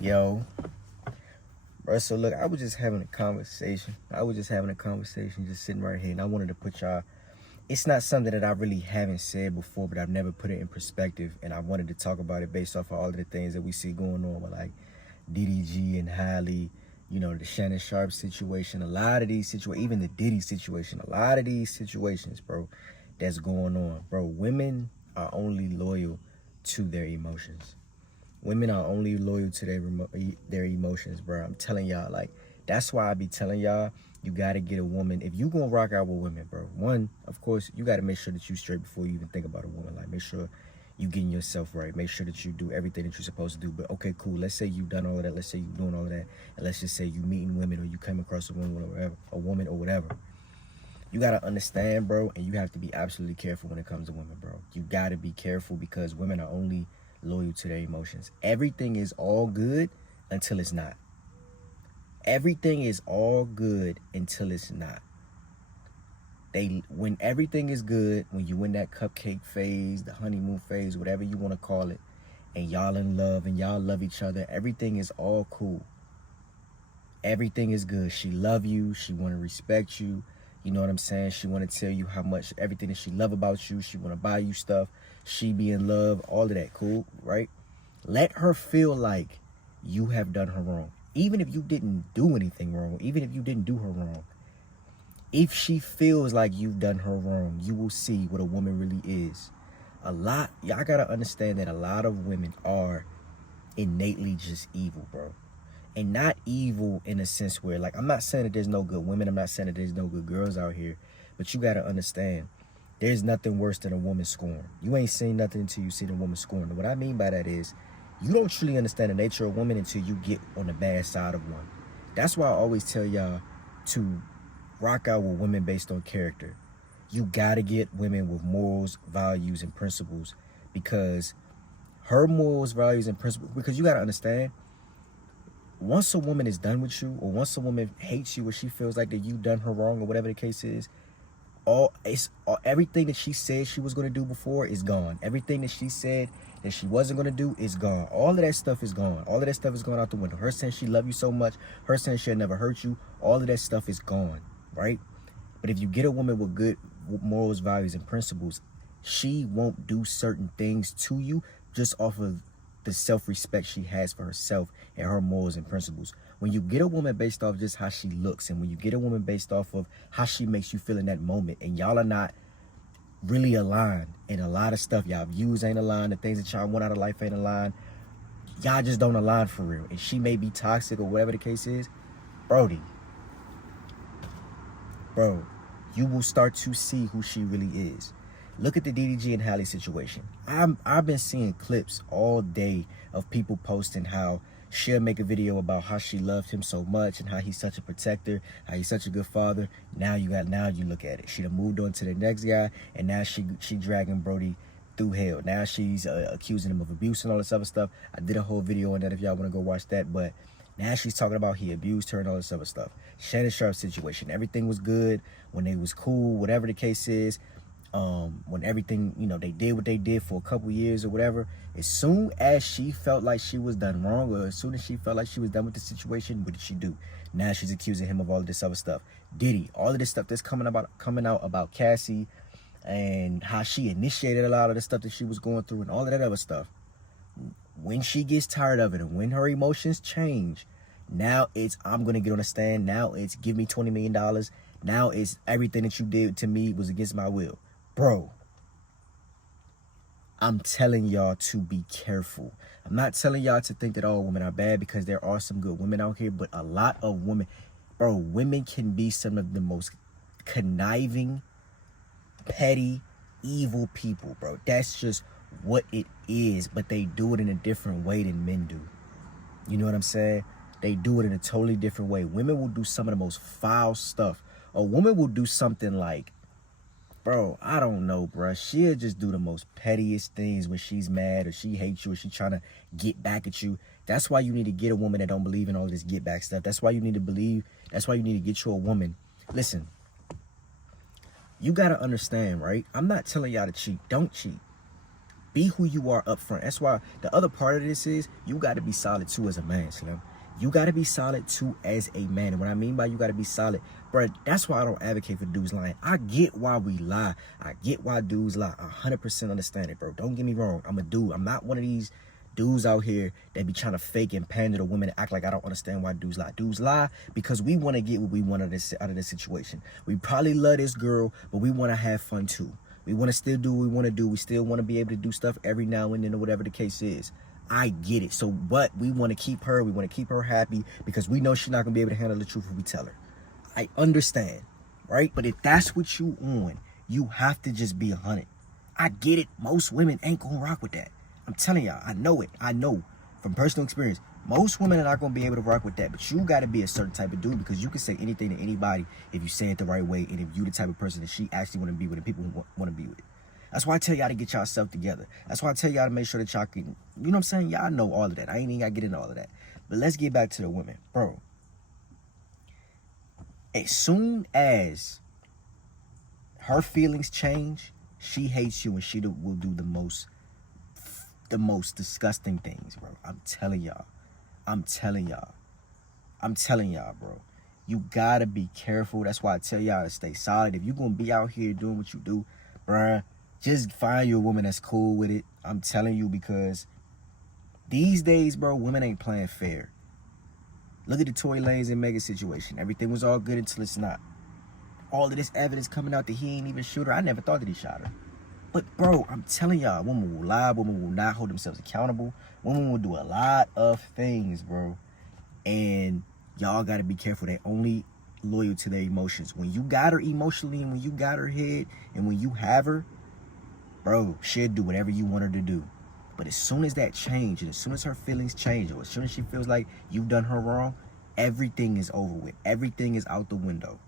Yo, bro, so look, I was just having a conversation. Just sitting right here, and I wanted to put y'all. It's not something that I really haven't said before, but I've never put it in perspective, and I wanted to talk about it based off of all of the things that we see going on with like DDG and Halle, the Shannon Sharp situation, a lot of these situations, even the Diddy situation, a lot of these situations, bro, that's going on, bro. Women are only loyal to their emotions. Women are only loyal to their emotions, bro. I'm telling y'all, like, that's why I be telling y'all, you gotta get a woman. If you gonna rock out with women, bro, one, of course, you gotta make sure that you straight before you even think about a woman. Like, make sure you getting yourself right. Make sure that you do everything that you're supposed to do. But okay, cool. Let's say you done all of that. Let's say you doing all of that, and let's just say you meeting women or you came across a woman or whatever, You gotta understand, bro, and you have to be absolutely careful when it comes to women, bro. You gotta be careful because women are only loyal to their emotions. Everything is all good until it's not. Everything is all good until it's not. When everything is good, when you in that cupcake phase, the honeymoon phase, whatever you want to call it, and y'all in love and y'all love each other, everything is all cool. Everything is good. She love you. She want to respect you. You know what I'm saying? She want to tell you how much everything that she love about you. She want to buy you stuff. She be in love. All of that. Cool, right? Let her feel like you have done her wrong. Even if you didn't do anything wrong. Even if you didn't do her wrong. If she feels like you've done her wrong, you will see what a woman really is. Y'all got to understand that a lot of women are innately just evil, bro. And not evil in a sense where, like, I'm not saying that there's no good women. I'm not saying that there's no good girls out here. But you got to understand, there's nothing worse than a woman scorn. You ain't seen nothing until you see a woman scorn. And what I mean by that is, you don't truly understand the nature of women until you get on the bad side of one. That's why I always tell y'all to rock out with women based on character. You got to get women with morals, values, and principles, because her morals, values, and principles, because you got to understand, once a woman is done with you, or once a woman hates you, or she feels like that you've done her wrong, or whatever the case is, everything that she said she was going to do before is gone. Everything that she said that she wasn't going to do is gone. All of that stuff is gone. All of that stuff is going out the window. Her saying she loved you so much, her saying she'll never hurt you, all of that stuff is gone, right? But if you get a woman with good morals, values, and principles, she won't do certain things to you just off of the self-respect she has for herself and her morals and principles. When you get a woman based off just how she looks, and when you get a woman based off of how she makes you feel in that moment, and y'all are not really aligned in a lot of stuff, y'all views ain't aligned, the things that y'all want out of life ain't aligned, y'all just don't align for real, and she may be toxic or whatever the case is, bro, you will start to see who she really is. Look at the DDG and Halle situation. I've been seeing clips all day of people posting how she'll make a video about how she loved him so much and how he's such a protector, how he's such a good father. Now you look at it. She done moved on to the next guy, and now she dragging Brody through hell. Now she's accusing him of abuse and all this other stuff. I did a whole video on that if y'all want to go watch that, but now she's talking about he abused her and all this other stuff. Shannon Sharp situation. Everything was good when they was cool, whatever the case is. When everything, they did what they did for a couple years or whatever. As soon as she felt like she was done wrong, or as soon as she felt like she was done with the situation, what did she do? Now she's accusing him of all of this other stuff. Diddy, all of this stuff that's coming out about Cassie and how she initiated a lot of the stuff that she was going through and all of that other stuff. When she gets tired of it and when her emotions change, now it's, I'm going to get on a stand. Now it's, give me $20 million. Now it's, everything that you did to me was against my will. Bro, I'm telling y'all to be careful. I'm not telling y'all to think that all women are bad, because there are some good women out here, but a lot of women, bro, women can be some of the most conniving, petty, evil people, bro. That's just what it is, but they do it in a different way than men do. You know what I'm saying? They do it in a totally different way. Women will do some of the most foul stuff. A woman will do something like, bro, I don't know, bro. She'll just do the most pettiest things when she's mad or she hates you or she's trying to get back at you. That's why you need to get a woman that don't believe in all this get back stuff. That's why you need to get you a woman. Listen, you got to understand, right? I'm not telling y'all to cheat. Don't cheat. Be who you are up front. That's why the other part of this is you got to be solid too as a man, Slim. You got to be solid too as a man. And what I mean by you got to be solid, bro, that's why I don't advocate for dudes lying. I get why we lie. I get why dudes lie. I 100% understand it, bro. Don't get me wrong. I'm a dude. I'm not one of these dudes out here that be trying to fake and pander to women and act like I don't understand why dudes lie. Dudes lie because we want to get what we want out of this situation. We probably love this girl, but we want to have fun too. We want to still do what we want to do. We still want to be able to do stuff every now and then or whatever the case is. I get it. So, but we want to keep her. We want to keep her happy because we know she's not going to be able to handle the truth if we tell her. I understand, right? But if that's what you on, you have to just be 100. I get it. Most women ain't going to rock with that. I'm telling y'all, I know it. I know from personal experience. Most women are not going to be able to rock with that. But you got to be a certain type of dude because you can say anything to anybody if you say it the right way and if you the type of person that she actually want to be with and people want to be with. That's why I tell y'all to get yourself together. That's why I tell y'all to make sure that y'all can, you know what I'm saying? Y'all know all of that. I ain't even got to get into all of that. But let's get back to the women. Bro, as soon as her feelings change, she hates you and she will do the most disgusting things, bro. I'm telling y'all. I'm telling y'all, bro. You got to be careful. That's why I tell y'all to stay solid. If you're going to be out here doing what you do, bruh, just find you a woman that's cool with it. I'm telling you, because these days, bro, women ain't playing fair. Look at the Tory Lanez and Megan situation. Everything was all good until it's not. All of this evidence coming out that he ain't even shoot her. I never thought that he shot her. But, bro, I'm telling y'all, women will lie. Women will not hold themselves accountable. Women will do a lot of things, bro. And y'all got to be careful. They only loyal to their emotions. When you got her emotionally and when you got her head and when you have her, bro, she'll do whatever you want her to do. But as soon as that changes, and as soon as her feelings change, or as soon as she feels like you've done her wrong, everything is over with. Everything is out the window.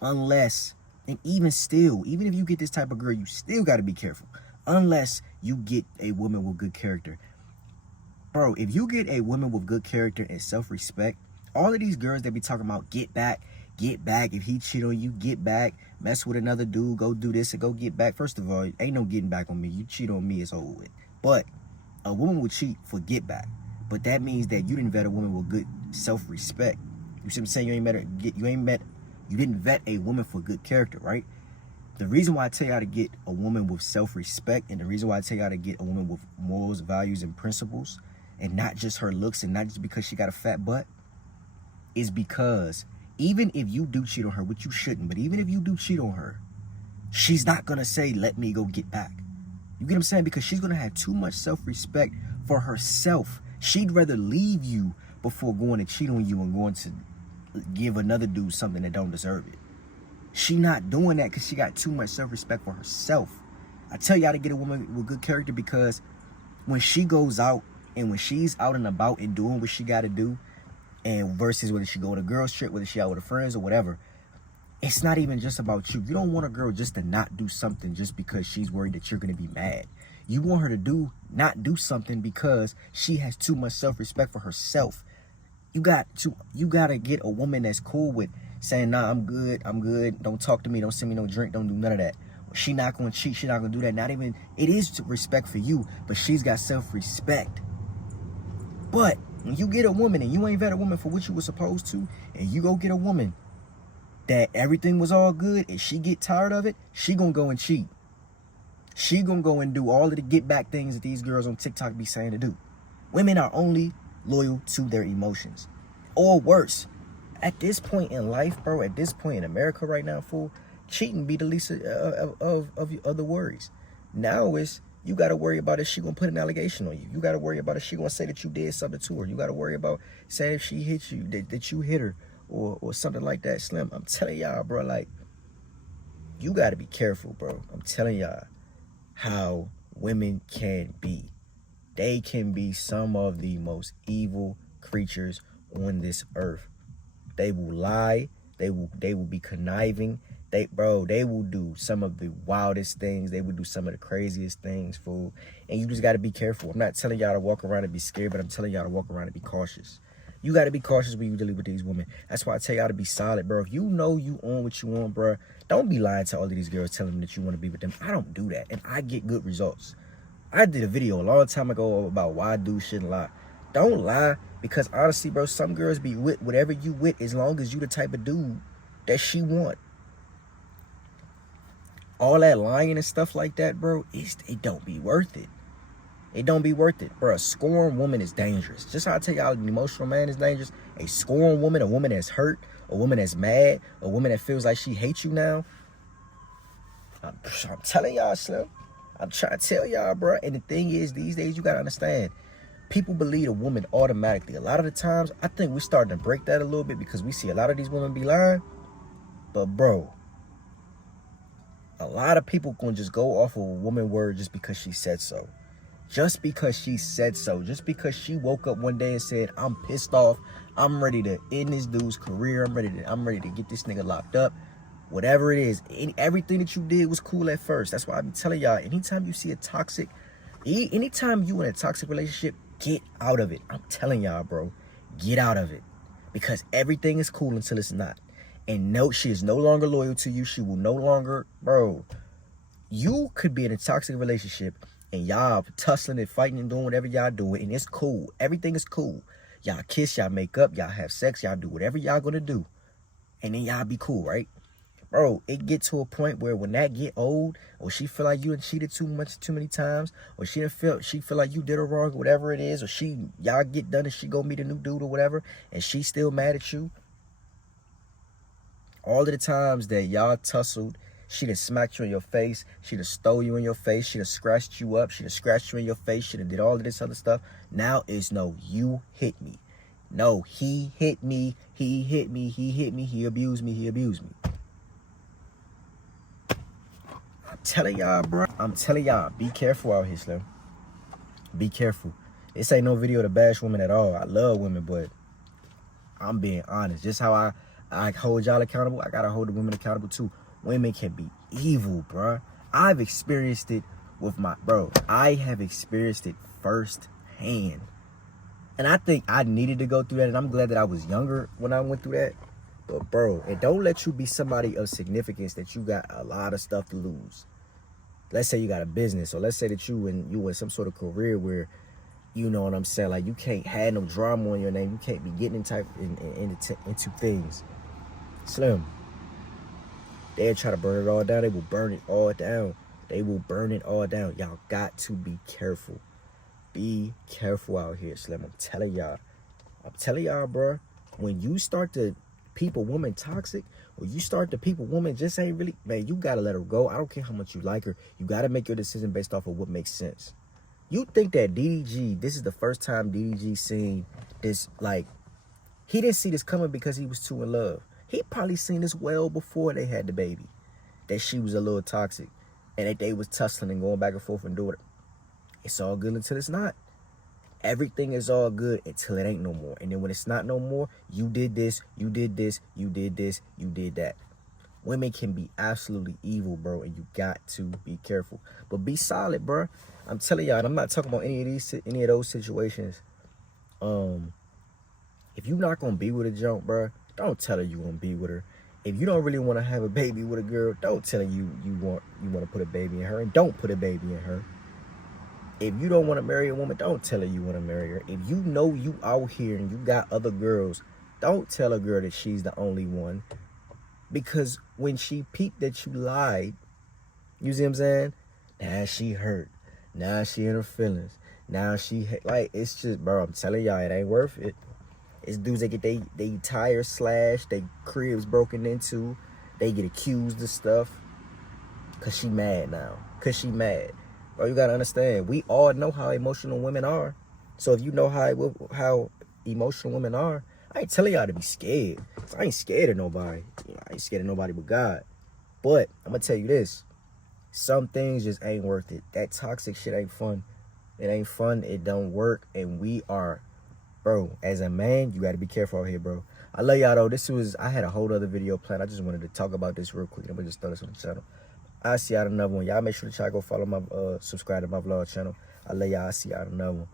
Unless, and even still, even if you get this type of girl, you still got to be careful. Unless you get a woman with good character. Bro, if you get a woman with good character and self-respect, all of these girls that be talking about get back, if he cheat on you, get back, mess with another dude, go do this and go get back. First of all, ain't no getting back on me. You cheat on me, it's over with. But a woman will cheat for get back. But that means that you didn't vet a woman with good self-respect. You see what I'm saying? You didn't vet a woman for good character, right? The reason why I tell y'all to get a woman with self-respect and the reason why I tell y'all to get a woman with morals, values, and principles and not just her looks and not just because she got a fat butt is because even if you do cheat on her, which you shouldn't, but even if you do cheat on her, she's not going to say, let me go get back. You get what I'm saying? Because she's going to have too much self-respect for herself. She'd rather leave you before going to cheat on you and going to give another dude something that don't deserve it. She not doing that because she got too much self-respect for herself. I tell y'all to get a woman with good character because when she goes out and when she's out and about and doing what she got to do, and versus whether she go on a girl's trip, whether she out with her friends or whatever, it's not even just about you. You don't want a girl just to not do something just because she's worried that you're going to be mad. You want her to not do something because she has too much self-respect for herself. You got to get a woman that's cool with saying, nah, I'm good. Don't talk to me. Don't send me no drink. Don't do none of that. She not going to cheat. She not going to do that. Not even, it is respect for you, but she's got self-respect. But when you get a woman and you ain't vet a woman for what you were supposed to, and you go get a woman that everything was all good and she get tired of it, she gonna go and cheat. She gonna go and do all of the get back things that these girls on TikTok be saying to do. Women are only loyal to their emotions. Or worse, at this point in life, bro, at this point in America right now, fool, cheating be the least of the worries. Now it's, you got to worry about if she going to put an allegation on you. You got to worry about if she going to say that you did something to her. You got to worry about saying if she hit you, that you hit her or something like that, Slim. I'm telling y'all, bro, like, you got to be careful, bro. I'm telling y'all how women can be. They can be some of the most evil creatures on this earth. They will lie. They will be conniving. They will do some of the wildest things. They will do some of the craziest things, fool. And you just got to be careful. I'm not telling y'all to walk around and be scared, but I'm telling y'all to walk around and be cautious. You got to be cautious when you deal with these women. That's why I tell y'all to be solid, bro. If you know you on what you want, bro, don't be lying to all of these girls telling them that you want to be with them. I don't do that, and I get good results. I did a video a long time ago about why dudes shouldn't lie. Don't lie, because honestly, bro, some girls be with whatever you with as long as you the type of dude that she want. All that lying and stuff like that, bro, it don't be worth it. It don't be worth it, bro. A scorned woman is dangerous. Just how I tell y'all an emotional man is dangerous. A scorned woman, a woman that's hurt, a woman that's mad, a woman that feels like she hates you now. I'm telling y'all, Slim. I'm trying to tell y'all, bro. And the thing is, these days, you got to understand, people believe a woman automatically. A lot of the times, I think we're starting to break that a little bit because we see a lot of these women be lying. But, bro, a lot of people going to just go off of a woman's word just because she said so. Just because she said so. Just because she woke up one day and said, I'm pissed off. I'm ready to end this dude's career. I'm ready to get this nigga locked up. Whatever it is, everything that you did was cool at first. That's why I be telling y'all, anytime you see a toxic, anytime you in a toxic relationship, get out of it. I'm telling y'all, bro, get out of it. Because everything is cool until it's not. And no, she is no longer loyal to you. She will no longer, bro. You could be in a toxic relationship and y'all tussling and fighting and doing whatever y'all doing, and it's cool. Everything is cool. Y'all kiss, y'all make up, y'all have sex, y'all do whatever y'all gonna do. And then y'all be cool, right? Bro, it get to a point where when that get old, or she feel like you done cheated too many times, or she feel like you did her wrong, whatever it is, or y'all get done and she go meet a new dude or whatever, and she still mad at you. All of the times that y'all tussled, she done smacked you in your face, she done stole you in your face, she done scratched you up, she done scratched you in your face, she done did all of this other stuff. Now it's no, you hit me. No, he hit me, he hit me, he hit me, he abused me, he abused me. I'm telling y'all, bro. I'm telling y'all, be careful out here, Slim. Be careful. This ain't no video to bash women at all. I love women, but I'm being honest. Just how I hold y'all accountable, I gotta hold the women accountable too. Women can be evil, bro. I've experienced it with I have experienced it firsthand. And I think I needed to go through that, and I'm glad that I was younger when I went through that. But, bro, it don't let you be somebody of significance that you got a lot of stuff to lose. Let's say you got a business, or let's say that you in some sort of career where, you know what I'm saying, like you can't have no drama on your name. You can't be getting into things. Slim, they'll try to burn it all down. They will burn it all down. They will burn it all down. Y'all got to be careful. Be careful out here, Slim. I'm telling y'all, bro. When you start to people woman toxic, or you start to people woman just ain't really, man, you gotta let her go. I don't care how much you like her. You gotta make your decision based off of what makes sense. You think that DDG, this is the first time DDG seen this, like, he didn't see this coming because he was too in love. He probably seen this well before they had the baby, that she was a little toxic and that they was tussling and going back and forth and doing it. It's all good until it's not. Everything is all good until it ain't no more. And then when it's not no more, you did this, you did this, you did this, you did that. Women can be absolutely evil, bro, and you got to be careful. But be solid, bro. I'm telling y'all, I'm not talking about any of those situations. If you're not gonna be with a junk, bro, don't tell her you gonna be with her. If you don't really want to have a baby with a girl, don't tell her you want to put a baby in her, and don't put a baby in her. If you don't want to marry a woman, don't tell her you want to marry her. If you know you out here and you got other girls, don't tell a girl that she's the only one. Because when she peeped that you lied, you see what I'm saying? Now she hurt. Now she in her feelings. Now she, like, it's just, bro, I'm telling y'all, it ain't worth it. It's dudes that get they tires slashed, they cribs broken into, they get accused of stuff. Because she mad now. Because she mad. Bro, you gotta understand, we all know how emotional women are. So if you know how emotional women are, I ain't telling y'all to be scared. I ain't scared of nobody. I ain't scared of nobody but God. But I'm gonna tell you this. Some things just ain't worth it. That toxic shit ain't fun. It ain't fun. It don't work. And we are, bro, as a man, you gotta be careful out here, bro. I love y'all though. I had a whole other video planned. I just wanted to talk about this real quick. I'm gonna just throw this on the channel. I'll see y'all in another one. Y'all make sure to try to go follow my, subscribe to my vlog channel. I love y'all. I'll see y'all in another one.